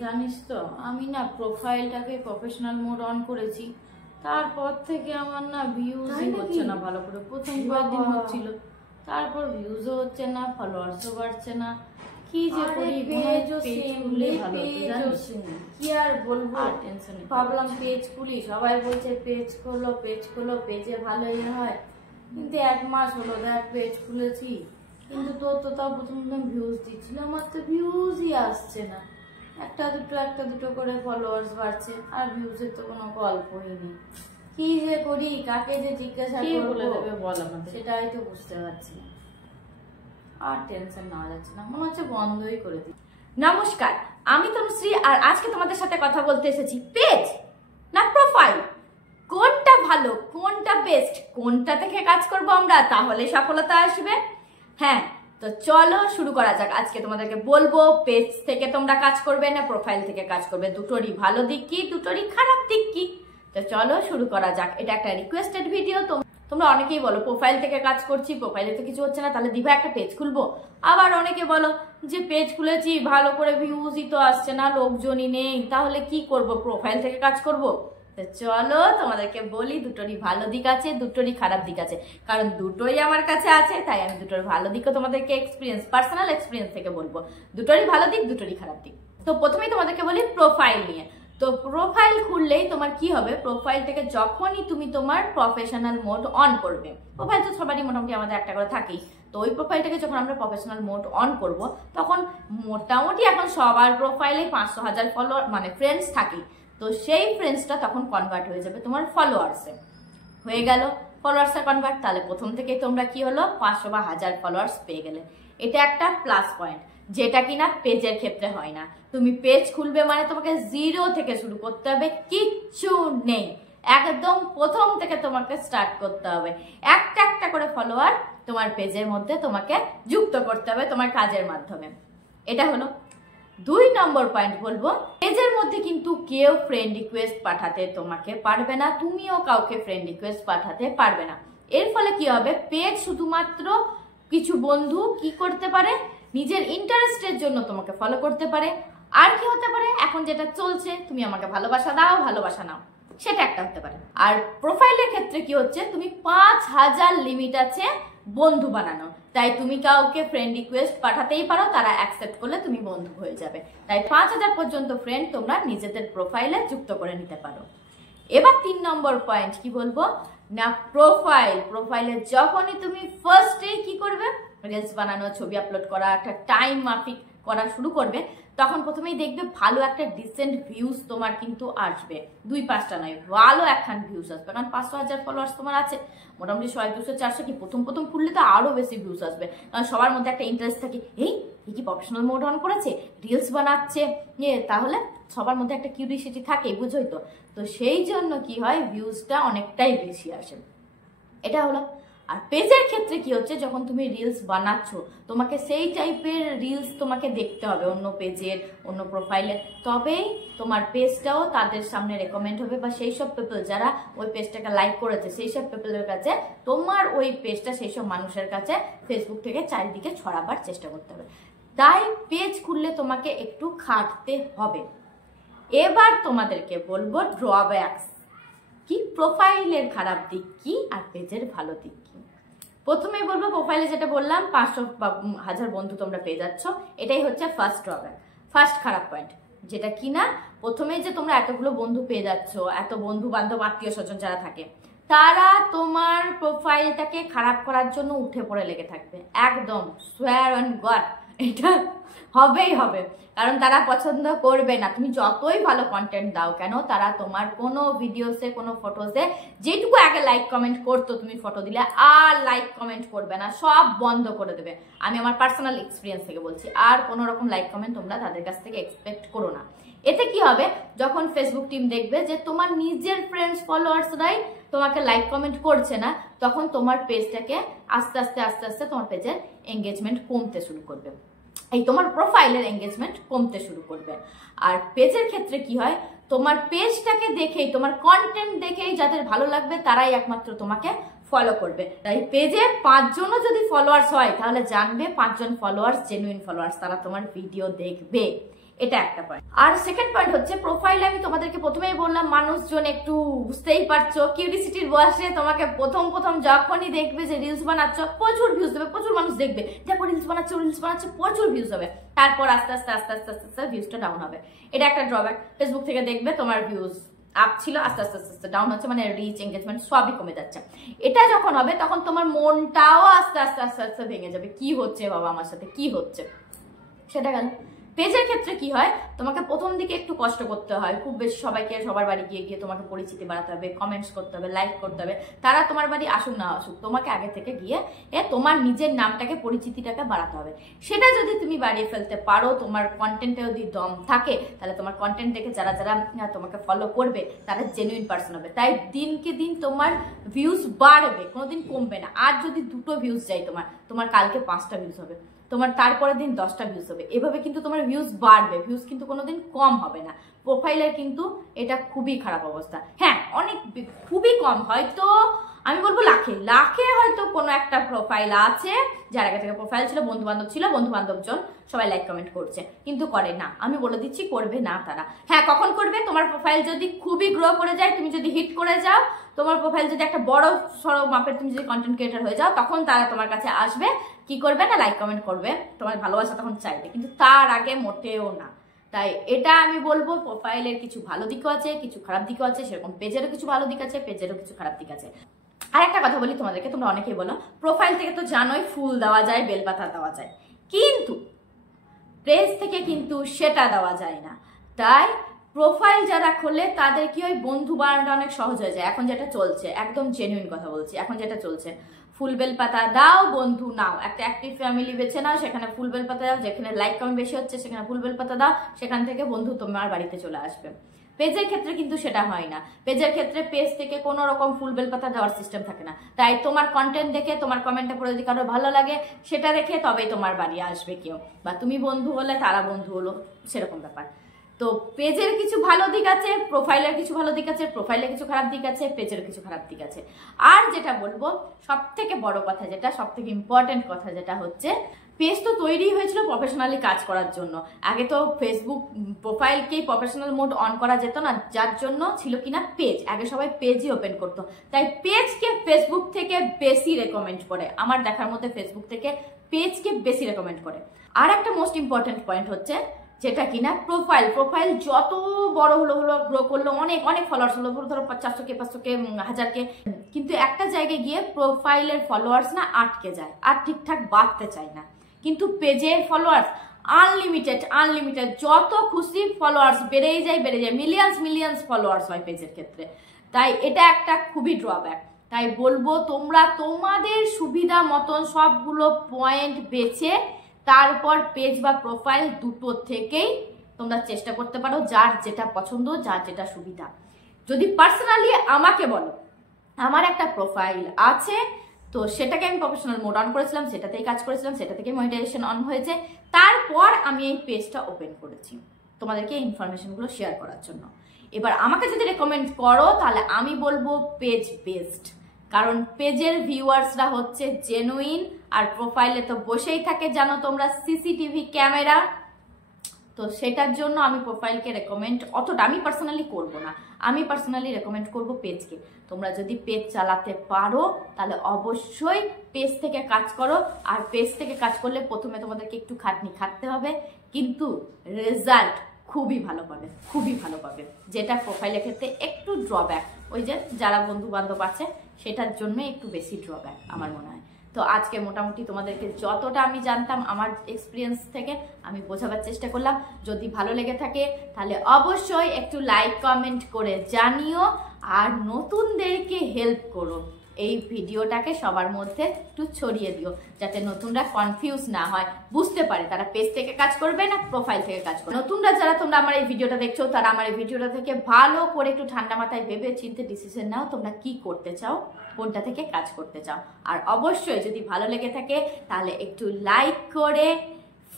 জানিস তো আমি না প্রোফাইলটাকে প্রফেশনাল মোড অন করেছি, তারপর থেকে আমার না ভিউজই হচ্ছে না ভালো করে। প্রথম কয়েকদিন হচ্ছিল, তারপর ভিউজও হচ্ছে না, ফলোয়ার্সও বাড়ছে না। কি যে করি, পেজও খুললে ভালো হতো জানিস। কি আর বলবো, টেনশন। ভাবলাম পেজ খুলি, সবাই বলছে পেজ খোলো পেজ খোলো, পেজে ভালোই হয়। কিন্তু 1 মাস হলো দেখ পেজ খুলেছি, কিন্তু তোর তো তাও প্রথম ভিউজ দিচ্ছিল, আমার তো ভিউজই আসছে না। একটা দুটো করে ফলোয়ার্স বাড়ছে, আর ভিউজের তো কোনো গল্পই নেই। কি যে করি, কাকে যে জিজ্ঞাসা করবো বল আমাদের, সেটাই তো বুঝতে পারছি না। আর টেনশন নেওয়া যাচ্ছে না, মনে হচ্ছে বন্ধই করে দিই। নমস্কার, আমি তনুশ্রী, আর আজকে তোমাদের সাথে কথা বলতে এসেছি পেজ না প্রোফাইল, কোনটা ভালো কোনটা বেস্ট, কোনটা থেকে কাজ করব আমরা তাহলে সফলতা আসবে। হ্যাঁ, তো চলো শুরু করা যাক। আজকে তোমাদেরকে বলবো পেজ থেকে তোমরা কাজ করবে না প্রোফাইল থেকে কাজ করবে, দুটোরই ভালো দিক কি দুটোরই খারাপ দিক কি। তো চলো শুরু করা যাক। এটা একটা রিকোয়েস্টেড ভিডিও। তোমরা অনেকেই বলো প্রোফাইল থেকে কাজ করছি, প্রোফাইলে তো কিছু হচ্ছে না, তাহলে দিবা একটা পেজ খুলবো। আবার অনেকে বলো যে পেজ খুলেছি ভালো করে ভিউজই তো আসছে না, লোকজনই নেই, তাহলে কি করব, প্রোফাইল থেকে কাজ করব। তো চলো তোমাদেরকে বলি, দুটোরই ভালো দিক আছে দুটোরই খারাপ দিক আছে, কারণ দুটোই আমার কাছে আছে, তাই আমি দুটোর ভালো দিকও তোমাদেরকে পার্সোনাল এক্সপিরিয়েন্স থেকে বলবো। দুটোরই ভালো দিক দুটোরই খারাপ দিক। তো প্রথমেই তোমাদেরকে বলি প্রোফাইল নিয়ে। তো প্রোফাইল খুললেই তোমার কি হবে, প্রোফাইল থেকে যখনই তুমি তোমার প্রফেশনাল মোড অন করবে, প্রোফাইল তো সবারই মোটামুটি আমাদের একটা করে থাকেই, তো ওই প্রোফাইলটাকে যখন আমরা প্রফেশনাল মোড অন করব, তখন মোটামুটি এখন সবার প্রোফাইলে 500,000 ফলোয়ার মানে ফ্রেন্ডস থাকেই। তো সেই ফ্রেন্ডসটা তখন কনভার্ট হয়ে যাবে তোমার ফলোয়ার্সে। হয়ে গেল ফলোয়ার্সে কনভার্ট, তাহলে প্রথম থেকেই তোমরা কি হলো 500 বা 1000 ফলোয়ার্স পেয়ে গেলে। এটা একটা প্লাস পয়েন্ট, যেটা কিনা পেজের ক্ষেত্রে হয় না। তুমি পেজ খুলবে মানে তোমাকে 0 থেকে শুরু করতে হবে, কিচ্ছু নেই, একদম প্রথম থেকে তোমাকে স্টার্ট করতে হবে। একটা একটা করে ফলোয়ার তোমার পেজের মধ্যে তোমাকে যুক্ত করতে হবে তোমার কাজের মাধ্যমে। এটা হলো 2 নম্বর পয়েন্ট। বলবো পেজের মধ্যে কিন্তু কেউ ফ্রেন্ড রিকোয়েস্ট পাঠাতে তোমাকে পারবে না, তুমিও কাউকে ফ্রেন্ড রিকোয়েস্ট পাঠাতে পারবে না। এর ফলে কি হবে, পেজ শুধুমাত্র কিছু বন্ধু কি করতে পারে, নিজের ইন্টারেস্টের জন্য তোমাকে ফলো করতে পারে। আর কি হতে পারে, এখন যেটা চলছে তুমি আমাকে ভালোবাসা দাও ভালোবাসা নাও, সেটা একটা হতে পারে। আর প্রোফাইলের ক্ষেত্রে কি হচ্ছে, তুমি 5000 লিমিট আছে বন্ধু বানানো, তাই তুমি কাউকে ফ্রেন্ড রিকোয়েস্ট পাঠাতেই পারো, তারা অ্যাকসেপ্ট করলে তুমি বন্ধু হয়ে যাবে। তাই 5000 পর্যন্ত ফ্রেন্ড তোমরা নিজেদের প্রোফাইলে যুক্ত করে নিতে পারো। এবার 3 নম্বর পয়েন্ট কি বলবো না, প্রোফাইলে যখনই তুমি ফার্স্টেই কি করবে, রিলস বানানো, ছবি আপলোড করা, একটা টাইম মাফিক করা শুরু করবে, তখন প্রথমেই দেখবে ভালো একটা ডিসেন্ট ভিউজ তোমার কিন্তু আসবে। 2-5টা নয়, ভালো একখান ভিউজ আসবে, কারণ 500,000 ফলোয়ার্স তোমার আছে, মোটামুটি 100-200-400 কি প্রথম খুললে তো আরো বেশি ভিউজ আসবে, কারণ সবার মধ্যে একটা ইন্টারেস্ট থাকে, এই কি প্রফেশনাল মোড অন করেছে, রিলস বানাচ্ছে, তাহলে সবার মধ্যে একটা কিউরিওসিটি থাকে, বুঝোই তো। তো সেই জন্য কি হয়, ভিউজটা অনেকটাই বেশি আসে। এটা হলো। আর পেজের ক্ষেত্রে কি হচ্ছে, যখন তুমি রিলস বানাচ্ছ তোমাকে সেই টাইপের রিলস তোমাকে দেখতে হবে অন্য পেজের অন্য প্রোফাইলে, তবেই তোমার পেজটাও তাদের সামনে রেকমেন্ড হবে, বা সেই সব পিপল যারা ওই পেজটাকে লাইক করেছে সেই সব পিপলের কাছে তোমার ওই পেজটা সেই সব মানুষের কাছে ফেসবুক থেকে চারিদিকে ছড়াবার চেষ্টা করতে হবে। তাই পেজ খুললে তোমাকে একটু খাটতে হবে। এবার তোমাদেরকে বলবো ড্রব্যাকস কি, প্রোফাইলের খারাপ দিক কি আর পেজের ভালো দিক কি। প্রথমে বলবো প্রোফাইলে যেটা বললাম 500 বা 1000 বন্ধু তোমরা পেয়ে যাচ্ছ, এটাই হচ্ছে ফার্স্ট ড্রব্যাক, ফার্স্ট খারাপ পয়েন্ট। যেটা কিনা প্রথমে যে তোমরা এতগুলো বন্ধু পেয়ে যাচ্ছ, এত বন্ধু বান্ধব আত্মীয় স্বজন যারা থাকে, তারা তোমার প্রোফাইলটাকে খারাপ করার জন্য উঠে পড়ে লেগে থাকবে, একদম সোয়ার অন গড, এটা হবেই হবে, কারণ তারা পছন্দ করবে না তুমি যতই ভালো কন্টেন্ট দাও কেন। তারা তোমার কোনো ভিডিওসে কোনো ফটোসে যেটুকু আগে লাইক কমেন্ট করতো, তুমি ফটো দিলে আর লাইক কমেন্ট করবে না, সব বন্ধ করে দেবে। আমি আমার পার্সোনাল এক্সপিরিয়েন্স থেকে বলছি, আর কোনো রকম লাইক কমেন্ট তোমরা তাদের কাছ থেকে এক্সপেক্ট করো না। এতে কি হবে, যখন ফেসবুক টিম দেখবে যে তোমার নিজের ফ্রেন্ডস ফলোয়ার্সরাই তোমাকে লাইক কমেন্ট করছে না, তখন তোমার পেজটাকে আস্তে আস্তে তোমার পেজের এঙ্গেজমেন্ট কমতে শুরু করবে, এই তোমার প্রোফাইলের এঙ্গেজমেন্ট কমতে শুরু করবে। আর পেজের ক্ষেত্রে কি হয়, তোমার পেজটাকে দেখেই তোমার কন্টেন্ট দেখেই যাদের ভালো লাগবে তারাই একমাত্র তোমাকে ফলো করবে। তাই পেজে 5 জনও যদি ফলোয়ার্স হয় তাহলে জানবে 5 জন ফলোয়ার্স জেনুইন ফলোয়ার্স, তারা তোমার ভিডিও দেখবে। এটা একটা পয়েন্ট। আর সেকেন্ড পয়েন্ট হচ্ছে প্রোফাইলে আমি তোমাদেরকে প্রথমেই বললাম মানুষজন একটু বুঝতেই পারছো কিউরিসিটির বয়সে তোমাকে প্রথম যখনই দেখবে যে রিলস বানাচ্ছ প্রচুর ভিউজ দেবে, প্রচুর মানুষ দেখবে দেখো রিলস বানাচ্ছে প্রচুর ভিউজ হবে, তারপর আস্তে আস্তে ভিউজটা ডাউন হবে। এটা একটা ড্রব্যাক। ফেসবুক থেকে দেখবে তোমার ভিউজ আপ ছিল, আস্তে আস্তে ডাউন হচ্ছে, মানে রিচ এঙ্গেজমেন্ট সবই কমে যাচ্ছে। এটা যখন হবে তখন তোমার মনটাও আস্তে আস্তে ভেঙে যাবে, কি হচ্ছে বাবা আমার সাথে, কি হচ্ছে। সেটা গেল। পেজের ক্ষেত্রে কি হয়, তোমাকে প্রথম দিকে একটু কষ্ট করতে হয়, খুব বেশি সবাইকে সবার বাড়ি গিয়ে তোমাকে পরিচিতি বাড়াতে হবে, কমেন্টস করতে হবে, লাইক করতে হবে। তারা তোমার বাড়ি আসুক না আসুক, তোমাকে আগে থেকে গিয়ে তোমার নিজের নামটাকে, পরিচিতিটাকে বাড়াতে হবে। সেটা যদি তুমি বাড়িয়ে ফেলতে পারো, তোমার কন্টেন্টে যদি দম থাকে, তাহলে তোমার কন্টেন্ট দেখে যারা তোমাকে ফলো করবে তারা জেনুইন পার্সন হবে। তাই দিনকে দিন তোমার ভিউজ বাড়বে, কোনোদিন কমবে না। আর যদি 2টো ভিউজ যায় তোমার কালকে 5টা ভিউজ হবে, তোমার তারপরের দিন 10টা ভিউজ হবে, এভাবে কিন্তু তোমার ভিউজ বাড়বে, ভিউজ কিন্তু কোনোদিন কম হবে না। প্রোফাইলের কিন্তু এটা খুবই খারাপ অবস্থা। হ্যাঁ, অনেক খুবই কম, হয়তো আমি বলবো লাখে হয়তো কোনো একটা প্রোফাইল আছে যার আগে থেকে প্রোফাইল ছিল, বন্ধু বান্ধবজন সবাই লাইক কমেন্ট করছে, কিন্তু করে না। আমি বলে দিচ্ছি করবে না তারা। হ্যাঁ, কখন করবে, তোমার প্রোফাইল যদি খুবই গ্রো করে যায়, তুমি যদি হিট করে যাও, তোমার প্রোফাইল যদি একটা বড় সড়ো মাপের তুমি যদি কন্টেন্ট ক্রিয়েটর হয়ে যাও, তখন তারা তোমার কাছে আসবে, কি করবে না লাইক কমেন্ট করবে, তোমার ভালোবাসা তখন চাইবে, কিন্তু তার আগে মোটেও না। তাই এটা আমি বলবো প্রোফাইলের কিছু ভালো দিকও আছে, কিছু খারাপ দিকও আছে, সেরকম পেজেরও কিছু ভালো দিক আছে, পেজেরও কিছু খারাপ দিক আছে। আর একটা কথা বলি তোমাদেরকে, তোমরা অনেকেই বলো প্রোফাইল থেকে তো জানোই ফুল দেওয়া যায়, বেলপাতা দেওয়া যায়, কিন্তু পেজ থেকে কিন্তু সেটা দেওয়া যায় না। তাই প্রোফাইল যারা খোলে তাদের কি ওই বন্ধু বানানোটা অনেক সহজ হয়ে যায়। এখন যেটা চলছে, একদম জেনুইন কথা বলছি, এখন যেটা চলছে ফুল বেলপাতা দাও, বন্ধু নাও, একটা অ্যাক্টিভ ফ্যামিলি বেছে নাও, সেখানে ফুল বেলপাতা দাও, যেখানে লাইক কমেন্ট বেশি হচ্ছে সেখানে ফুল বেলপাতা দাও, সেখান থেকে বন্ধু তোমার বাড়িতে চলে আসবে। পেজের ক্ষেত্রে কিন্তু সেটা হয় না। পেজের ক্ষেত্রে পেজ থেকে কোনো রকম ফুল বেলপাতা দেওয়ার সিস্টেম থাকে না। তাই তোমার কন্টেন্ট দেখে, তোমার কমেন্টটা পড়ে যদি কারো ভালো লাগে সেটা দেখে তবেই তোমার বাড়ি আসবে কেউ, বা তুমি বন্ধু হলে তারা বন্ধু হলো, সেরকম ব্যাপার। তো পেজের কিছু ভালো দিক আছে, প্রোফাইলের কিছু ভালো দিক আছে, প্রোফাইলের কিছু খারাপ দিক আছে, পেজের কিছু খারাপ দিক আছে। আর যেটা বলবো সব থেকে বড় কথা, যেটা সব থেকে ইম্পর্টেন্ট কথা, যেটা হচ্ছে পেজ তো তৈরি হয়েছিল প্রফেশনালি কাজ করার জন্য। আগে তো ফেসবুক প্রোফাইলকেই প্রফেশনাল মোড অন করা যেত না, যার জন্য ছিল কিনা পেজ, আগে সবাই পেজই ওপেন করতো। তাই পেজকে ফেসবুক থেকে বেশি রেকমেন্ড করে, আমার দেখার মধ্যে ফেসবুক থেকে পেজকে বেশি রেকমেন্ড করে। আর একটা মোস্ট ইম্পর্টেন্ট পয়েন্ট হচ্ছে যেটা কিনা প্রোফাইল যত বড় হলো গ্রো করলো, অনেক ফলোয়ার্স হলো, ধরো 400K 500K 1000K, কিন্তু একটা জায়গায় গিয়ে প্রোফাইলের ফলোয়ার্স না আটকে যায়, আর ঠিকঠাক বাড়তে চায় না। কিন্তু পেজের ফলোয়ার্স আনলিমিটেড, যত খুশি ফলোয়ার্স বেড়েই যায়, মিলিয়ন্স ফলোয়ার্স হয় পেজের ক্ষেত্রে। তাই এটা একটা খুবই ড্রব্যাক। তাই বলবো তোমরা তোমাদের সুবিধা মতন সবগুলো পয়েন্ট বেছে তারপর পেজ বা প্রোফাইল দুটো থেকেই তোমরা চেষ্টা করতে পারো, যার যেটা পছন্দ, যার যেটা সুবিধা। যদি পার্সোনালি আমাকে বলো, আমার একটা প্রোফাইল আছে, তো সেটাকে আমি প্রফেশনাল মোড অন করেছিলাম, সেটাতেই কাজ করেছিলাম, সেটা থেকে মনিটাইজেশন অন হয়েছে, তারপর আমি এই পেজটা ওপেন করেছি তোমাদেরকে ইনফরমেশনগুলো শেয়ার করার জন্য। এবার আমাকে যদি রেকমেন্ড করো তাহলে আমি বলবো পেজ বেস্ট, কারণ পেজের ভিউয়ার্সরা হচ্ছে জেনুইন, আর প্রোফাইলে তো বসেই থাকে জানো তোমরা সিসিটিভি ক্যামেরা, তো সেটার জন্য আমি প্রোফাইলকে রেকমেন্ড অতটা আমি পার্সোনালি করব না। আমি পার্সোনালি রেকমেন্ড করব পেজকে। তোমরা যদি পেজ চালাতে পারো তাহলে অবশ্যই পেজ থেকে কাজ করো, আর পেজ থেকে কাজ করলে প্রথমে তোমাদেরকে একটু খাটনি খাটতে হবে, কিন্তু রেজাল্ট খুবই ভালো পাবে, যেটা প্রোফাইলের ক্ষেত্রে একটু ড্রব্যাক, ওই যে যারা বন্ধু বান্ধব আছে সেটার জন্য একটু বেশি ড্রব্যাক আমার মনে হয়। তো আজকে মোটামুটি তোমাদেরকে যতটা আমি জানতাম আমার এক্সপিরিয়েন্স থেকে আমি বোঝাবার চেষ্টা করলাম। যদি ভালো লেগে থাকে তাহলে অবশ্যই একটু লাইক কমেন্ট করে জানিও, আর নতুনদেরকে হেল্প করো, এই ভিডিওটাকে সবার মধ্যে একটু ছড়িয়ে দিও, যাতে নতুনরা কনফিউজ না হয়, বুঝতে পারে তারা পেজ থেকে কাজ করবে না প্রোফাইল থেকে কাজ করবে। নতুনরা যারা তোমরা আমার এই ভিডিওটা দেখছো, তারা আমার এই ভিডিওটা থেকে ভালো করে একটু ঠান্ডা মাথায় ভেবে চিন্তে ডিসিশন নাও, তোমরা কি করতে চাও, কোনটা থেকে কাজ করতে চাও। আর অবশ্যই যদি ভালো লেগে থাকে তাহলে একটু লাইক করে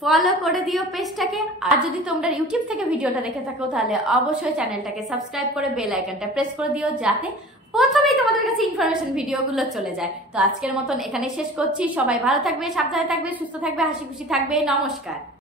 ফলো করে দিও পেজটাকে। আর যদি তোমরা ইউটিউব থেকে ভিডিওটা দেখে থাকো তাহলে অবশ্যই চ্যানেলটাকে সাবস্ক্রাইব করে বেল আইকনটা প্রেস করে দিও, যাতে প্রথমেই তোমাদের কাছে ইনফরমেশন ভিডিওগুলো চলে যায়। তো আজকের মতন এখানে শেষ করছি। সবাই ভালো থাকবে, সাবধানে থাকবে, সুস্থ থাকবে, হাসি খুশি থাকবে। নমস্কার।